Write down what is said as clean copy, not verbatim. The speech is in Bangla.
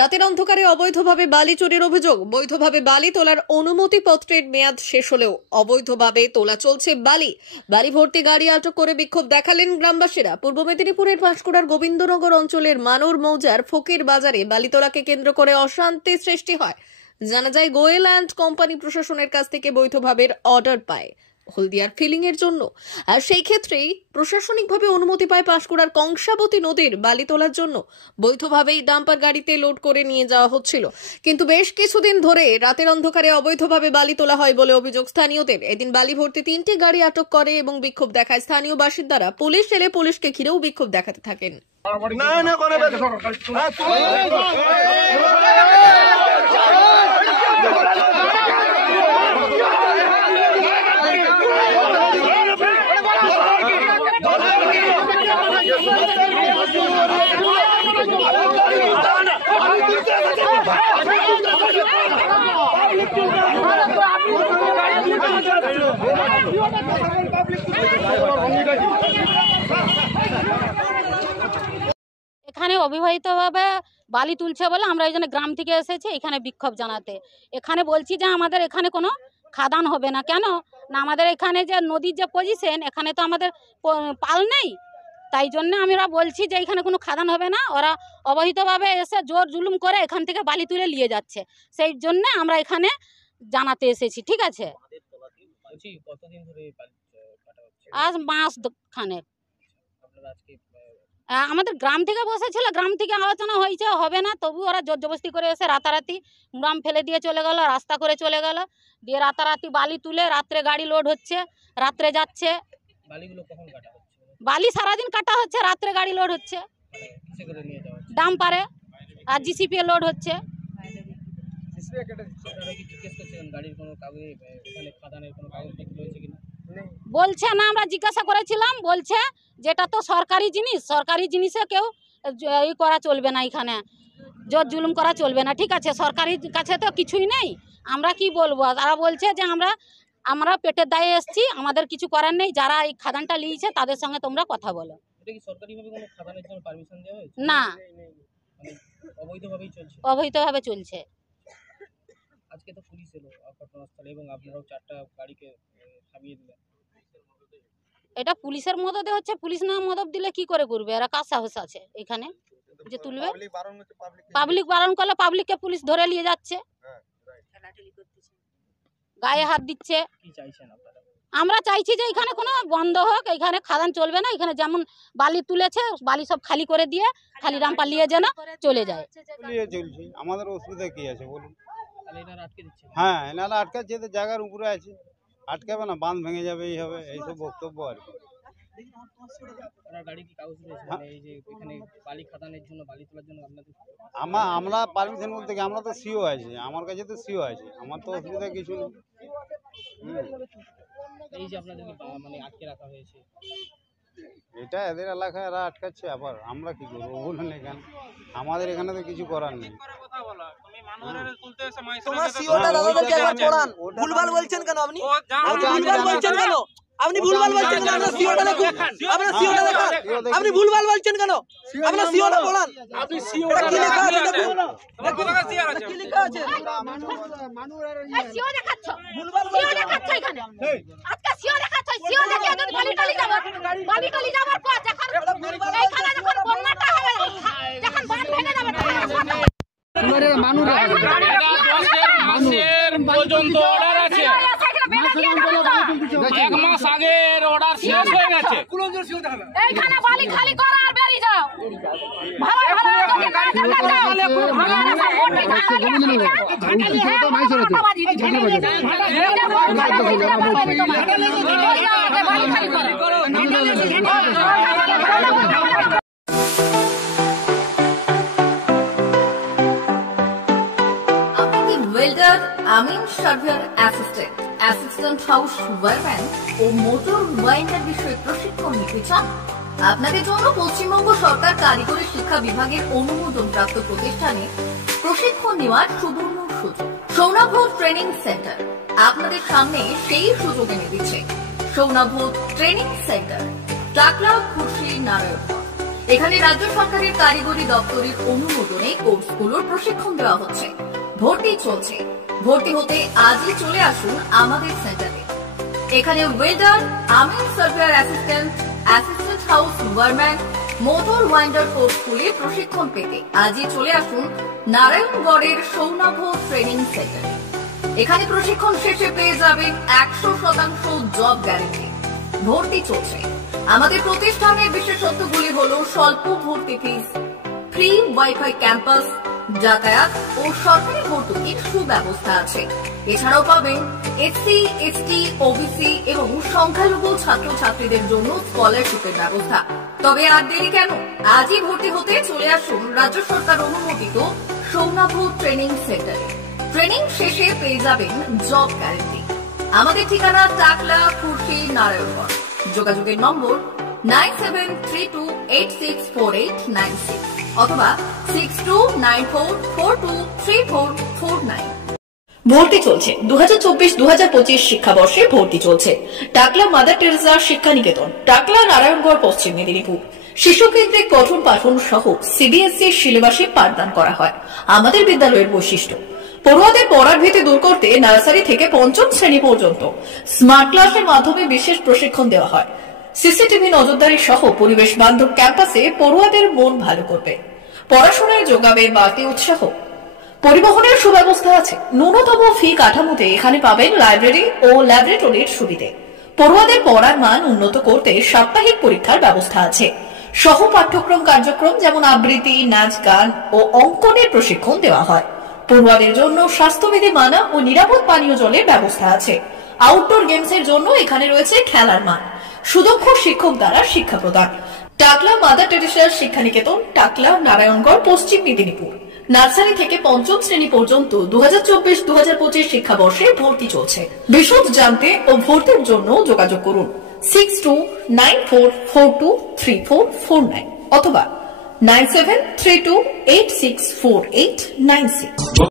রাতের অন্ধকারে অবৈধভাবে বালি চুরির অভিযোগ। বৈধভাবে বালি তোলার অনুমতি পত্রের মেয়াদ শেষ হলেও অবৈধভাবে তোলা চলছে বালি ভর্তি গাড়ি আটক করে বিক্ষোভ দেখালেন গ্রামবাসীরা। পূর্ব মেদিনীপুরের পাঁশকুড়ার গোবিন্দনগর অঞ্চলের মানর মৌজার ফকির বাজারে বালি তোলাকে কেন্দ্র করে অশান্তি সৃষ্টি হয়। জানা যায়, গোয়েল অ্যান্ড কোম্পানি প্রশাসনের কাছ থেকে বৈধভাবে অর্ডার পায় হলদিয়ার ফিলিং এর জন্য, আর সেই ক্ষেত্রেই প্রশাসনিকভাবে অনুমতি পায় পাঁশকুড়ার কংসাবতী নদীর বালি তোলার জন্য। বৈধভাবেই ডাম্পার গাড়িতে লোড করে নিয়ে যাওয়া হচ্ছিল, কিন্তু বেশ কিছুদিন ধরে রাতের অন্ধকারে অবৈধভাবে বালি তোলা হয় বলে অভিযোগ স্থানীয়দের। এদিন বালি ভর্তি 3টি গাড়ি আটক করে এবং বিক্ষোভ দেখায় স্থানীয় বাসিন্দারা। পুলিশ এলে পুলিশকে ঘিরেও বিক্ষোভ দেখাতে থাকেন। এখানে অবিবাহিতভাবে বালি তুলছে বলে আমরা এই জন্য গ্রাম থেকে এসেছি এখানে বিক্ষোভ জানাতে। এখানে বলছি যে আমাদের এখানে কোনো খাদান হবে না। কেন না, আমাদের এখানে যে নদীর যে পজিশন, এখানে তো আমাদের পাল নেই, তাই জন্য আমরা বলছি যে এখানে কোনো খাদান হবে না। ওরা অবৈধভাবে এসে জোর জুলুম করে এখান থেকে বালি তুলে নিয়ে যাচ্ছে, সেই জন্য আমরা এখানে জানাতে এসেছি। ঠিক আছে, আজ মাস খানেক আমাদের গ্রাম থেকে বসেছিল, গ্রাম থেকে আলোচনা হয়েছে হবে না, তবু ওরা জোর জবরদস্তি করে এসে রাতারাতি গ্রাম ফেলে দিয়ে চলে গেল, রাস্তা করে চলে গেল, দিয়ে রাতারাতি বালি তুলে রাত্রে গাড়ি লোড হচ্ছে, রাত্রে যাচ্ছে। বালি সারাদিন কাটা হচ্ছে, রাত্রে গাড়ি লোড হচ্ছে ডাম্পারে, আর জিসিপি লোড হচ্ছে। বলছে না, আমরা জিজ্ঞাসা করেছিলাম, বলছে যেটা তো সরকারি জিনিস, সরকারি জিনিসে কেউ ই করা চলবে না, এখানে জোর জুলুম করা চলবে না। ঠিক আছে, সরকারি কাছে তো কিছুই নেই, আমরা কি বলবো। তারা বলছে যে আমরা পেটের দায়ে এসছি, আমাদের কিছু করার নেই, যারা এই খাদানটা নিয়েছে তাদের সঙ্গে তোমরা কথা বলো। না, অবৈধভাবে চলছে। আজকে তো পুলিশ এলো ঘটনাস্থলে এবং আপনারাও 4টা গাড়িকে থামিয়ে দিলেন। এটা পুলিশের মদদে হচ্ছে, পুলিশ না মদদ দিলে কি করে করবে, এরা কার সাহস আছে এখানে যে তুলবে? পাবলিক বারণ করলে পাবলিককে পুলিশ ধরে নিয়ে যাচ্ছে, গায়ে হাত দিচ্ছে। কি চাইছেন আপনারা? আমরা চাইছি যে এখানে কোনো বন্ধ হোক, এখানে খাদান চলবে না, এখানে যেমন বালি তুলেছে বালি সব খালি করে দিয়ে খালি রাম পালিয়ে যেন চলে যায়। আমাদের অসুবিধা কি আছে বলুন? আটকে দিচ্ছে। হ্যাঁ, এনারা আটকাচ্ছে, জায়গার উপরে আছে, আটকাবে না, বাঁধ ভেঙে যাবে, এই হবে, এইসব বক্তব্য আর কি। আমরা পারমিশন বলতে কি, আমরা তো সিও আছে, আমার কাছে তো সিও আছে, আমার তো অসুবিধা কিছু নেই। এই যে আপনাদের মানে আটকে রাখা হয়েছে, এটা এদের এলাকায় এরা আটকাচ্ছে, আবার আমরা কি করবো বলুন? এখানে আমাদের এখানে তো কিছু করার নেই। ভুলভাল বলছেন কেন আপনি? ভুলভাল বলছেন কেন আপনি? ভুলভাল বলছেন কেন? আপনার সিওটা দেখুন, আপনার সিওটা দেখান। আপনি ভুলভাল বলছেন কেন? আপনার সিওটা পড়ান। আপনি সিওটা কি লেখা আছে দেখুন, কি লেখা আছে? সিও দেখাচ্ছ, ভুলভাল সিও দেখাচ্ছ এখানে। আজকে সিও দেখাচ্ছ, সিও দেখে যদি বালি টলি যাবার পর যখন এইখানে যখন বন্যাটা হবে, যখন বাঁধ ভেঙে যাবে, মাসের পর্যন্ত অর্ডার আছে, 1 মাস আগের অর্ডার শেষ হয়ে গেছে। এইখানে বালি খালি করো আর বেরিয়ে যাও। ভালো ভালো যদি না দেখা যাও, আমারা সব ভোট আমিন সার্ভেয়ার অ্যাসিস্ট্যান্ট হাউস ওয়ারম্যান ও মোটর ওয়াইন্ডার বিষয়ে প্রশিক্ষণ নিতে চান? আপনাদের জন্য পশ্চিমবঙ্গ সরকার কারিগরি শিক্ষা বিভাগের অনুমোদনপ্রাপ্ত প্রতিষ্ঠানে প্রশিক্ষণ নেওয়ার সুবর্ণ সুযোগ। সৌরভ ট্রেনিং সেন্টার আপনাদের সামনে সেই সুযোগ এনে দিচ্ছে। সৌনাভূত ট্রেনিং সেন্টার, টাকলা, খুরশি, নারায়ণগঞ্জ। এখানে রাজ্য সরকারের কারিগরি দপ্তরের অনুমোদনে কোর্সগুলোর প্রশিক্ষণ দেওয়া হচ্ছে। ভর্তি চলছে। ভর্তি হতে আজই চলে আসুন আমাদের সেন্টারে। এখানে ওয়েল্ডার, আমিন surveyor assistant, assistant house wireman, motor winder কোর্সগুলির প্রশিক্ষণ পেতে আজই চলে আসুন নারায়ণগড়ের সৌনাভূত ট্রেনিং সেন্টারে। এখানে প্রশিক্ষণ শেষে পেয়ে যাবেন 100% জব গ্যারান্টি। ভর্তি চলছে। আমাদের প্রতিষ্ঠানের বিশেষত্বগুলি হলো স্বল্প ভর্তি ফিস, ফ্রি ওয়াইফাই ক্যাম্পাস, যাতায়াত ও সরকারি ভর্তুকির সুব্যবস্থা আছে। এছাড়াও পাবেন এসসি, এসটি, ওবিসি এবং সংখ্যালঘু ছাত্রছাত্রীদের জন্য স্কলারশিপের ব্যবস্থা। তবে আর দেরি কেন, আজই ভর্তি হতে চলে আসুন রাজ্য সরকার অনুমোদিত সৌনাভূত ট্রেনিং সেন্টারে। ট্রেনিং শেষে পেয়ে যাবেন জব গ্যারান্টি। আমাদের ঠিকানা টাকলা, খুরশি, নারায়ণগঞ্জ। যোগাযোগের নম্বর 9732864896 অথবা 6294423449। ভর্তি চলছে। 2024-2025 শিক্ষাবর্ষে ভর্তি চলছে। টাকলা মাদার টেরেসা শিক্ষানিকেতন, টাকলা, নারায়ণগড়, পশ্চিম মেদিনীপুর। শিশুকেন্দ্রিক পঠন পাঠন সহ সিবিএসই সিলেবাসে পাঠদান করা হয়। আমাদের বিদ্যালয়ের বৈশিষ্ট্য: পড়ুয়াদের পড়ার ভীতি দূর করতে নার্সারি থেকে পঞ্চম শ্রেণী পর্যন্ত স্মার্ট ক্লাসের মাধ্যমে বিশেষ প্রশিক্ষণ দেওয়া হয়। সিসিটিভি নজরদারি সহ পরিবেশ বান্ধব ক্যাম্পাসে পড়ুয়াদের মন ভালো করবে। পড়াশোনায় যোগাবে বাড়তি উৎসাহ। পরিবহনের সুব্যবস্থা আছে। ন্যূনতম ফি কাঠামোতে এখানে পাবেন লাইব্রেরি ও ল্যাবরেটরির সুবিধে। পড়ুয়াদের পড়ার মান উন্নত করতে সাপ্তাহিক পরীক্ষার ব্যবস্থা আছে। সহ পাঠ্যক্রম কার্যক্রম যেমন আবৃত্তি, নাচ, গান ও অঙ্কনের প্রশিক্ষণ দেওয়া হয়। পড়ুয়াদের জন্য স্বাস্থ্যবিধি মানা ও নিরাপদ পানীয় জলের ব্যবস্থা আছে। আউটডোর গেমসের জন্য এখানে রয়েছে খেলার মাঠ। সুদক্ষ শিক্ষক দ্বারা শিক্ষা প্রদান। টাকলা মাদার টেরেসা শিক্ষানিকেতন, টাকলা, নারায়ণগড়, পশ্চিম মেদিনীপুর। নার্সারি থেকে পঞ্চম শ্রেণী পর্যন্ত 2024-2025 শিক্ষাবর্ষে ভর্তি চলছে। বিশদ জানতে ও ভর্তির জন্য যোগাযোগ করুন 6294423449 অথবা 9732864896।